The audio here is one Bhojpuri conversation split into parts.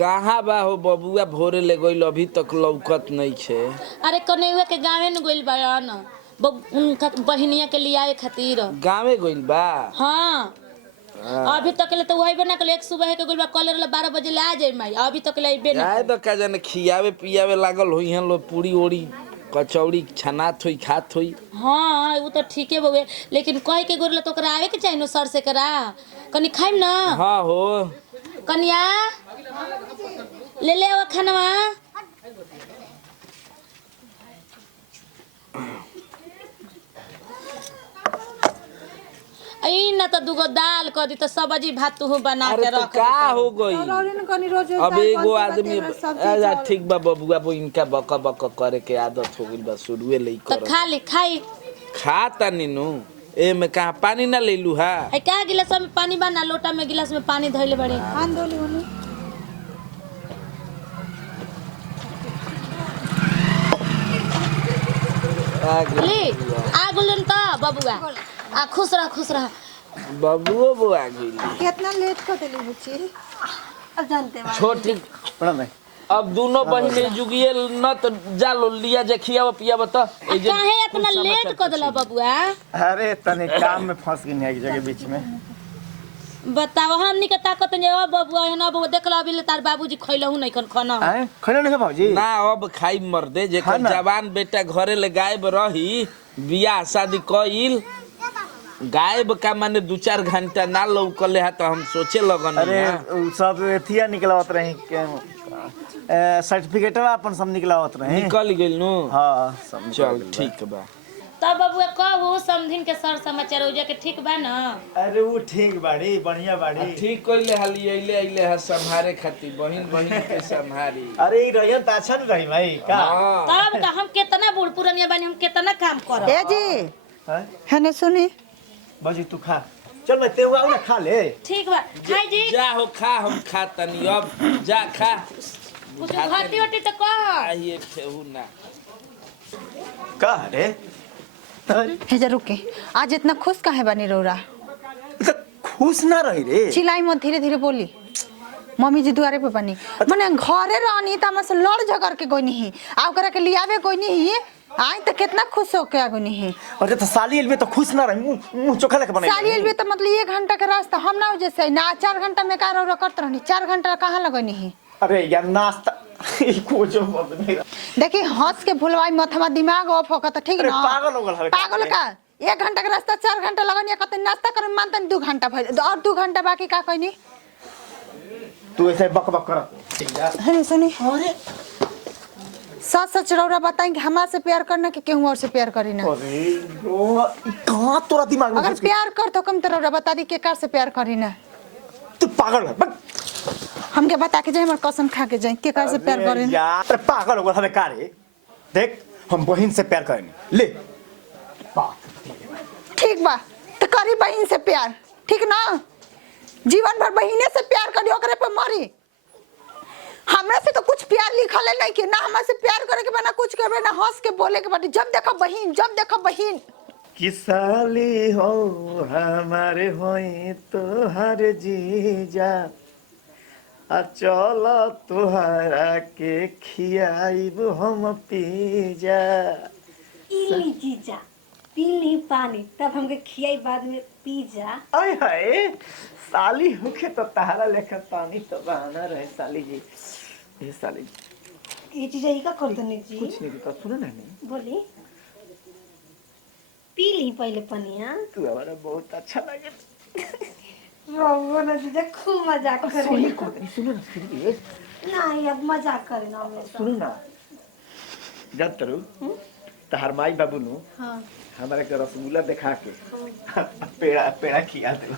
कहाँ बा हो बबुआ भोरे ले गइल अभी तक लौकत नहीं छे। अरे कन्हैया के गाँवे न गइल बा न उनका बहिनिया के लिए आए खातिर गाँवे गइल बा। हाँ अभी तक ले तो वही बना कल एक सुबह के गइल बा कल 12 बजे ले आ जाए माई अभी तक ले अइबे ना जाए तो का जाने खियावे पियावे लागल होई हैं लोग पूरी ओड़ी कचौड़ी छनात होई खात होई। हाँ वो तो ठीक है बउए लेकिन कह के गोरला तो आवे के चाहिए सर से करा कनी खाइम ना। हाँ हो कनिया ले आओ खानवा। आई ना तो दुगो दाल कर दी तो सब्जी भात तू बना अरे के तो रख का हो गई अब एगो आदमी ठीक बा बबुआ वो इनका बक बक करे के आदत हो गइल बा शुरुए ले तो कर खा ले खाई खाता नीनू ए में कहाँ पानी ना ले लू हा है का गिलास में पानी बना लोटा में गिलास में पानी धइले बड़े हां दोली होनी ले आ गुलन त बबुआ आ खुश रह बबुओ वो आ गई कितना लेट कर देली बच्ची अब जानते बा छोटी प्रणाम। अब दोनों बहिने जुगिए न तो जालो लिया जे खियाव पियाव त काहे इतना लेट कर देला बबुआ। अरे तने काम में फंस गई है एक जगह बीच में। बताओ हमनी के ताकत ने ओ बबुआ है ना बबुआ देखला अभी ले तार बाबूजी खइलहु नहीं खन खाना आए खैना नहीं बाबूजी ना अब खाई मर्दे जे हाँ ना। जवान बेटा घरे ले गायब रही बियाह शादी कइल गायब का माने 2-4 घंटा ना लौकले है तो हम सोचे लगन अरे उ सब एथिया निकलावत रही सर्टिफिकेटवा अपन सब निकलावत रही निकल गेल नु। हां सब चल ठीक बा तब बबुआ कहू समधिन के सर समाचार हो जा के ठीक बा ना। अरे वो ठीक बाड़ी बढ़िया बाड़ी ठीक कइले हाली अइले है संभारे खातिर बहिन के संभारी। अरे ई रहियन त अच्छा न रही भाई का हां तब तो हम कितना बूढ़ पुरानिया बानी हम कितना काम करब। ए जी हैं है ने सुनी बाजी तू खा चल मैं तेहु आऊ ना खा ले ठीक बा खाई जी जा हो खा हम खा तनी अब जा खा कुछ घाटी होटी तो कह आइए ठेहू ना का रे हे जा रुके आज इतना खुश काहे बनी रौरा तो खुश ना रही रे चिल्लाई मत धीरे धीरे बोली मम्मी जी दुआरे पे बनी मने घरे रहनी त हमसे लड़ झगड़ के कोई नहीं आ ओकरा के लियावे कोई नहीं आई तो कितना खुश हो के आगो नहीं। अरे तो साली एलबे तो खुश ना रही मुंह चोखा लेके बनाई साली एलबे तो मतलब 1 घंटा का रास्ता हम ना जैसे ना 4 घंटा में कार और करत रहनी 4 घंटा कहां लगनी है। अरे यार नाश्ता को जो मेरा देखी हंस के भूलवाई मथमा दिमाग ऑफ होका तो ठीक अरे ना पागल हो गल पागल का 1 घंटा का रास्ता 4 घंटा लगनी कते नाश्ता करे मानतन 2 घंटा भइल और 2 घंटा बाकी का कहनी तू ऐसे बक बक कर है सुनी अरे सच सच रौरा बताएं कि हमारे से प्यार करना कि केहू और से प्यार करी ना। अरे कहां तोरा दिमाग में अगर प्यार कर तो कम तो रौरा बता दी के कार से प्यार करी ना। तू पागल है हमके बता के जाए हमर कसम खा के जाए के कार से प्यार करी ना। यार पागल हो गल हमें का रे देख हम बहन से प्यार करेंगे ले ठीक बा तो करी बहन से प्यार ठीक ना जीवन भर बहने से प्यार करी ओकरे पे मरी हमरा से तो कुछ प्यार लिखल है नहीं कि ना हमरा से प्यार करे के बना कुछ करबे ना हंस के बोले के बाटी जब देखो बहन कि साली हो हमारे होई तो हर जीजा आ चल तुहरा के खियाइब हम पीजा इली जीजा पीली पानी तब हमके खियाई बाद में पी जा। आय हाय साली होके तो तहरा लेखा पानी तो बहाना रहे साली जी ये साली ये जीजा ही का कर दनी जी कुछ नहीं तो सुनो ना नहीं बोली पीली पहले पनिया तू हमारा बहुत अच्छा लगे बाबू ना जीजा खूब मजाक करे सुनो ना फिर भी नहीं अब मजाक करे ना हमेशा सुनो ना जब तरु तहर माई बाबू नु हां हमारे के रसगुल्ला दिखा के पेड़ा पेड़ा खिया दे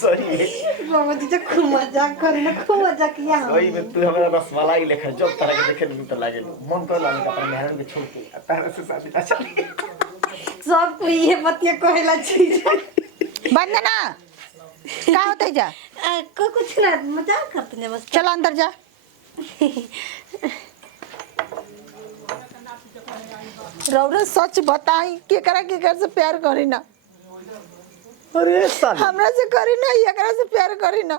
सही है बाबू जीजा खूब मजाक करे ना खूब मजाक किया सही में तू हमारा रसमलाई लेखा जब तरह के देखे नहीं तो लागे मन कर लागे अपना मेहरन के छोड़ के तारा से शादी अच्छा लगे सब कोई ये बतिया कहेला जीजा वंदना का होते जा को कुछ ना मजाक करते हैं बस चलो अंदर जा रौरा सच बताई के कर से प्यार करी ना अरे साली हमरा से करी ना एकरा से प्यार करी ना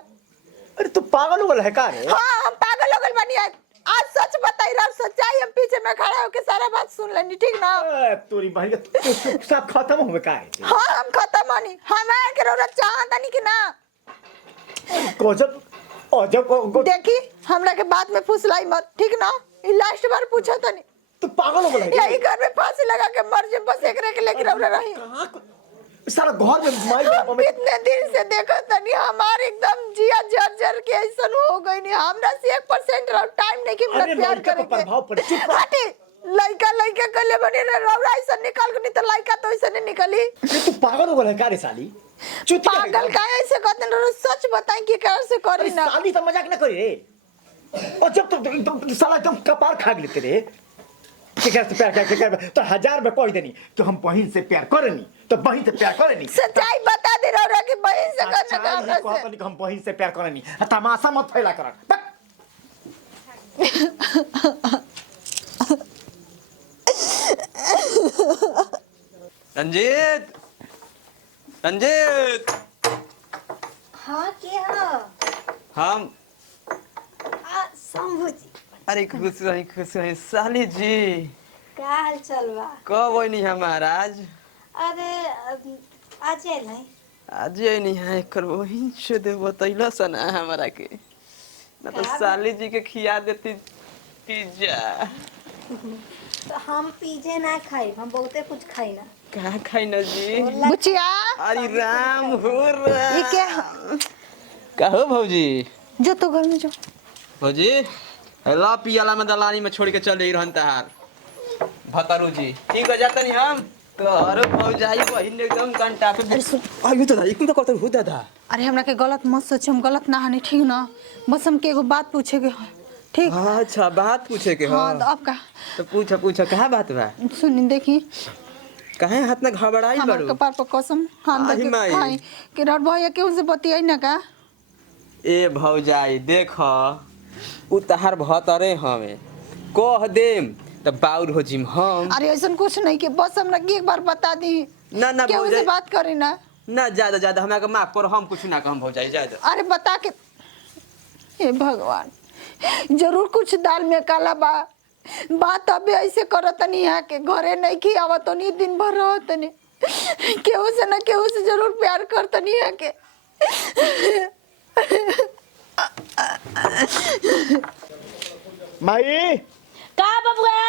अरे तू पागल हो गल है का रे हां हम पागल हो में खड़ा होके सारा बात सुन लेनी ठीक ना। तोरी बहन के सब खत्म होवे का है हाँ हम खत्म होनी हमारे के रोरा चाहता नहीं कि ना। गजब अजब को देखी हमरा के बात में फुसलाई मत ठीक ना। ई लास्ट बार पूछा था नहीं तू पागल हो गया यही घर में फांसी लगा के मर जे बस एकरे के लेके रह रही। सारा घर में माई बाप हम में इतने दिन से देखा तनी हमार एकदम जिया जर्जर के ऐसन हो गई नहीं हमरा से 1% टाइम नहीं कि हमरा अरे प्यार लड़का करे पर प्रभाव पड़े चुप रह। हटे लड़का लड़का कले बने रे रौरा ऐसा निकाल के नहीं तो लड़का तो ऐसा नहीं निकली। ये तू पागल हो गया का रे साली चुप पागल का ऐसे कहते न सच बताएं कि कैसे करी ना। साली तो मजाक ना करे और जब तो एकदम साला एकदम कपार खा लेते रे के कैसे प्यार कर तो 1000 में कह देनी तो हम बहन से प्यार करनी तो बहन से प्यार करनी सच्चाई बता दे रौरा कि बहन से करना का हमरा से। कहतनी कि हम बहन से प्यार करनी तमाशा मत फैला कर रंजीत रंजीत हाँ के हो हम शंभू जी अरे खुश रही साली जी का हाल चल बा। कब आई नहीं महाराज अरे आज नहीं आज आई नहीं है कर वही दे बतैला सना हमारा के ना तो साली जी के खिया देती पिज्जा। तो हम पीजे ना खाई हम बहुते कुछ खाई ना। कहाँ खाई ना जी बुचिया अरे राम हो ये क्या कहो भौजी जो तो घर में जो भौजी ला पियाला में दलानी में छोड़ के चल रही रहन तहार भतरू जी ठीक हो जाता नहीं हम तो अरे भौजाई बहिन एकदम कंटा पे आयु तो दाई तो करते हो दादा। अरे हमरा के गलत मत सोच हम गलत ना हनी ठीक ना बस हम के एगो बात पूछे के है ठीक। अच्छा बात पूछे के हाँ तो अब का तो पूछो कहाँ बात बा सुनी देखी कहाँ हाथ में घबराई हमार बड़ू कपार पर कसम हम आही के माई। खाई कि रट भैया के उनसे बतियाई ना का। ए भौजाई देख उ तहार भतरे हमें कह देम तो बाउर हो जिम हम अरे ऐसा कुछ नहीं कि बस हमरा के एक बार बता दी ना ना के उनसे भौजाई बात करी ना। ना ज्यादा हमरा के माफ करो हम कुछ ना कहम भौजाई ज्यादा। अरे बता के हे भगवान जरूर कुछ दाल में काला बा बात अबे ऐसे करत नहीं है के घरे नहीं की आवत नहीं दिन भर रहत नहीं केहू से ना केहू से जरूर प्यार करत नहीं है के। माई का बबुआ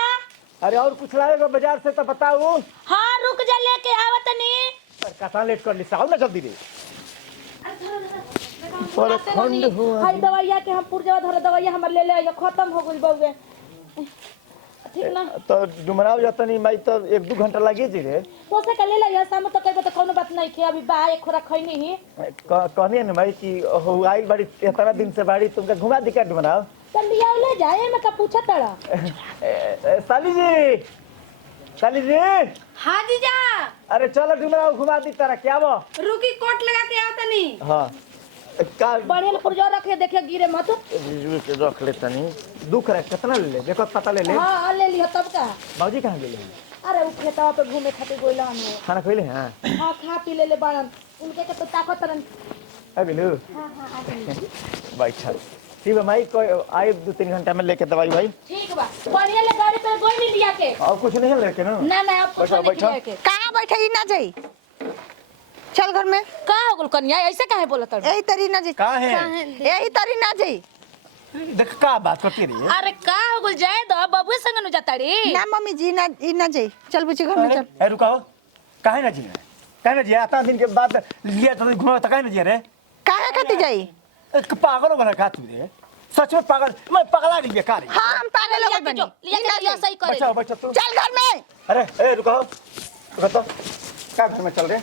अरे और कुछ लाएगा बाजार से तो बताओ। हाँ रुक जा लेके आवत नहीं। कथा लेट कर ली साहब ना जल्दी रे पर खंड हुआ हाय दवाइया के हम पुरजवा धर दवाइया हमर ले ले खत्म हो गइल बउए ठीक ना। तो डुमराव जाता नहीं माई तो 1-2 घंटा लगे जी रे तो से के ले ले शाम तक कहबो तो कोनो बात नहीं के अभी बा एक खोरा खइनी ही कहनी है ना भाई कि हो आई बड़ी इतना दिन से बाड़ी तुमका घुमा दी क्या डुमराव तो लिया ले जाए मैं का पूछा तड़ा। साली जी हाँ जीजा अरे चलो डुमराव घुमा दी तारा क्या वो रुकी कोट लगा के आवत नहीं। हाँ का बढ़िया पुरजवा रखे देखे गिरे मत। रख ले तनी दुख रहा कितना ले देखो पता ले ले हाँ ले लिया तब का। बाबूजी कहाँ गेले अरे उ खेतवा पे घूमे खातिर गइला हम। खाना खइले हैं हाँ खा पी ले बाड़न उनके के तो ताकत रन। आ गेलू हाँ हाँ आ गइल। बैठा ठीक है माई कोई आए 2-3 घंटा में लेके दवाई भाई ठीक बा बढ़िया ले गाड़ी पे कोई नहीं लिया के और कुछ नहीं लेके ना ना अब कुछ नहीं लिया के। कहाँ बैठे ही ना जाई चल घर में का हो गल कन्या ऐसे काहे बोलत तड़। यही तरी ना जाई कहाँ है यही तरी ना जाई। देख का बात करती रही है अरे का हो गल जाए दो बबुए संग न जाता रे। ना मम्मी जी ना ई ना जाई चल बुची घर में चल। ए रुकाओ काहे ना जी काहे ना जी आता दिन के बाद लिया तो घुमा तो काहे ना जी रे काहे खाती जाई। एक पागल हो गया का तू रे सच में पागल मैं पगला गई का रे हाँ हम पागल हो गए बनी लिया के लिया सही करे। बचाओ बच्चा तू चल घर में। अरे ए रुको तो का घर में चल रे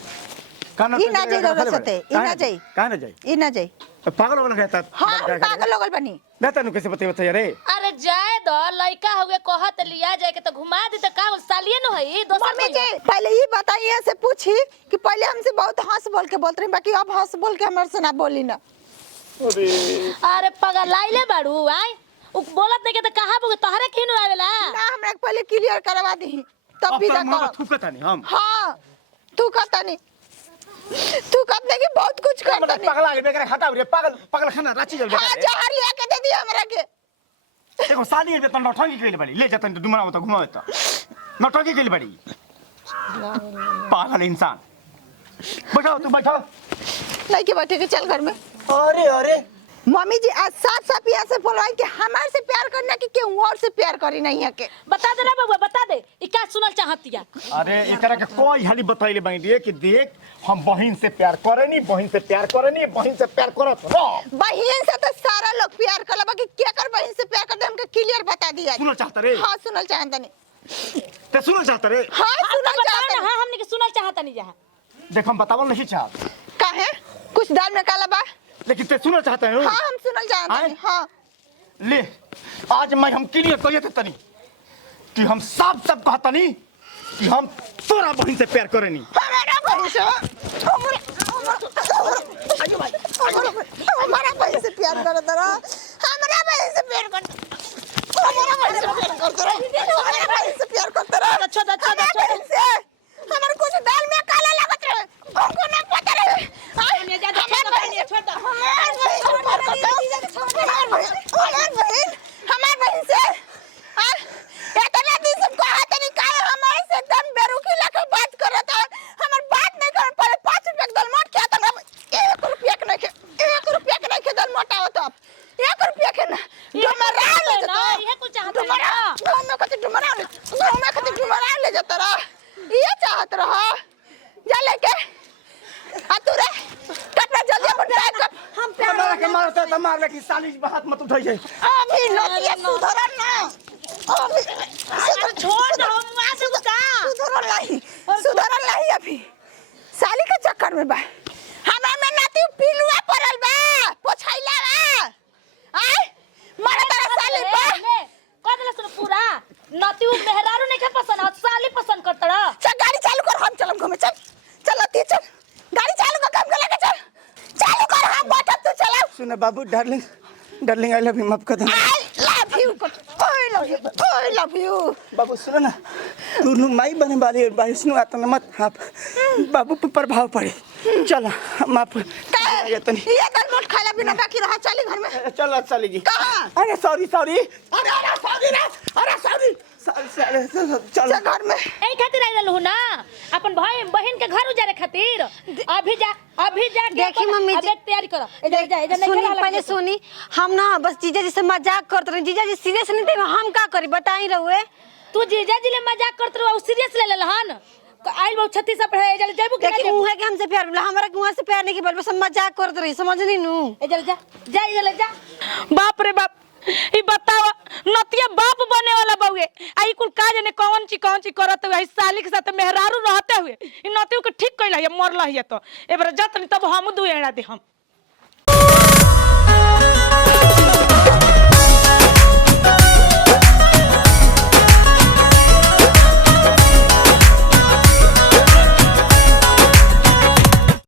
काना ई ना जाई रौरा सते ई ना जाई काहे ना जाई ई ना जाई। पागल हो गया कहता हाँ हम पागल हो गए बनी। ना तनु कैसे बता रे अरे जाए दो लइका हुए कहत लिया जाए के तो घुमा दे तो का सालिए न हई दोसर मम्मी कोई जी पहले ये बताइए से पूछी कि पहले हमसे बहुत हंस बोल के बोलते रही बाकी अब हंस बोल के हमारे से ना बोली ना। अरे अरे पगलाइले बाड़ू आई उ बोलत नहीं के तो कहां बोगे तोहरे खिन आवेला ना हमरा के पहले क्लियर करवा दी तब भी अब ना तो थूकता नहीं हम हाँ तू कहता नहीं तू कहते कि बहुत कुछ करता मतलब नहीं। पगला के बेकर हटाओ रे पागल पागल खाना रांची चल हाँ जहर लिया के दे दिया हमरा के एगो साली है तो नौटंकी कइले बड़ी ले जातन तो डुमरा मत घुमावे तो नौटंकी कइले बड़ी पागल इंसान बैठो तू बैठो नहीं के बैठे के चल घर में। अरे अरे मम्मी जी आज साफ साफ यहाँ से बोलवाई कि हमारे से प्यार करना कि केहू और से प्यार करी नहीं है के। बता दे ना बउआ बता दे ई का सुनल चाहतिया। अरे एकरा के कोई हाली बताइले बनी दिए कि देख हम बहन से प्यार करेनी बहन से प्यार करेनी बहन से प्यार करत रह। बहन से तो सारा लोग प्यार करला बाकी क्या कर बहन से प्यार करते हमके क्लियर बता दिया। सुनल चाहता रे हां सुनल चाहता नहीं ते सुनल चाहता रे हां सुनल चाहता हां हमने के सुनल चाहता नहीं जहां देख हम बतावल नहीं चाहत काहे कुछ दाल में काला बा लेकिन ते सुनल चाहता है हां हम सुनल चाहता नहीं हां ले आज मैं हम क्लियर कहिए थे तनी कि हम साफ साफ कहता नहीं कि हम तोरा बहन से प्यार करेनी हमारा बहन से हमारा बहन से प्यार करत रहा हमारा बहन से प्यार करत हमारा बहन से प्यार करत रहा हमारा बहन से प्यार करत रहा अच्छा हमारे कुछ दाल में काला लागत रहे हमको ना पता रहे ने जा छोड़ दो हमार बहन से इतना दिन से कहा तनी काहे हमारे से एकदम बेरुखी लेके बात करत है हमर बात नहीं कर पड़े 5 रुपया के दल मोट क्या तब 1 रुपया के नहीं के दल मोटा होता 1 रुपया के ना डुमरा ले ना ये कुछ चाहता है गांव में कते डुमरा ले जाता रहा ये चाहत रहा जा लेके आ तू रे कपड़ा जल्दी अपन टाइट कर हम हमारा के मारता त मार लेकिन साली हाथ मत उठाई जाए अभी नतिया सुधरन ना अभी छोड़ दो वहां से बता सुधरन नहीं अभी साली के चक्कर में बा हमरा में नाती पिलुआ पड़ल बा पोछैला बा आय मारे तारा साली बा कदले सुन पूरा नती मेहरारू नहीं के पसंद साली पसंद करतड़ा। चल गाड़ी चालू कर हम चलम घूमे चल लती चल गाड़ी चालू कर काम कर लेके चल चालू कर हम बैठ तू चला सुन बाबू डार्लिंग आई लव यू माफ कर दे आई लव यू बाबू सुनो ना तू नु माई बने वाली भाई सुनो आता न मत हाफ बाबू पे प्रभाव पड़े चल माफ ये दल मोट खाला बिना बाकी रहा चली घर में चल चली जी कहां अरे सॉरी चल घर में एई खातिर आइल हूं ना अपन भाई बहन के घर उजारे खातिर अभी जा देखी मम्मी जी तैयारी करो इधर नहीं सुनी पहले सुनी हम ना बस जीजा जी से मजाक करते रहे जीजा जी सीरियस नहीं थे हम का करी बताई रहुए तू जीजा जी ले मजाक करत रहो सीरियस ले लेलहन आइल बहु 36 से पढ़े जल जेबू के देखी मुंह है कि हमसे प्यार बोला हमारा कुआं से प्यार नहीं की बस हम मजाक करते रही समझनी नु इधर जा बाप रे बाप ई बतावा नतिया बाप बने वाला बउए आई कुल का जाने कौन ची करत हुए साली के साथ मेहरारू रहते हुए ई नतियो के ठीक कइला है मरला है तो एबर जतनी तब हम दू एड़ा दे हम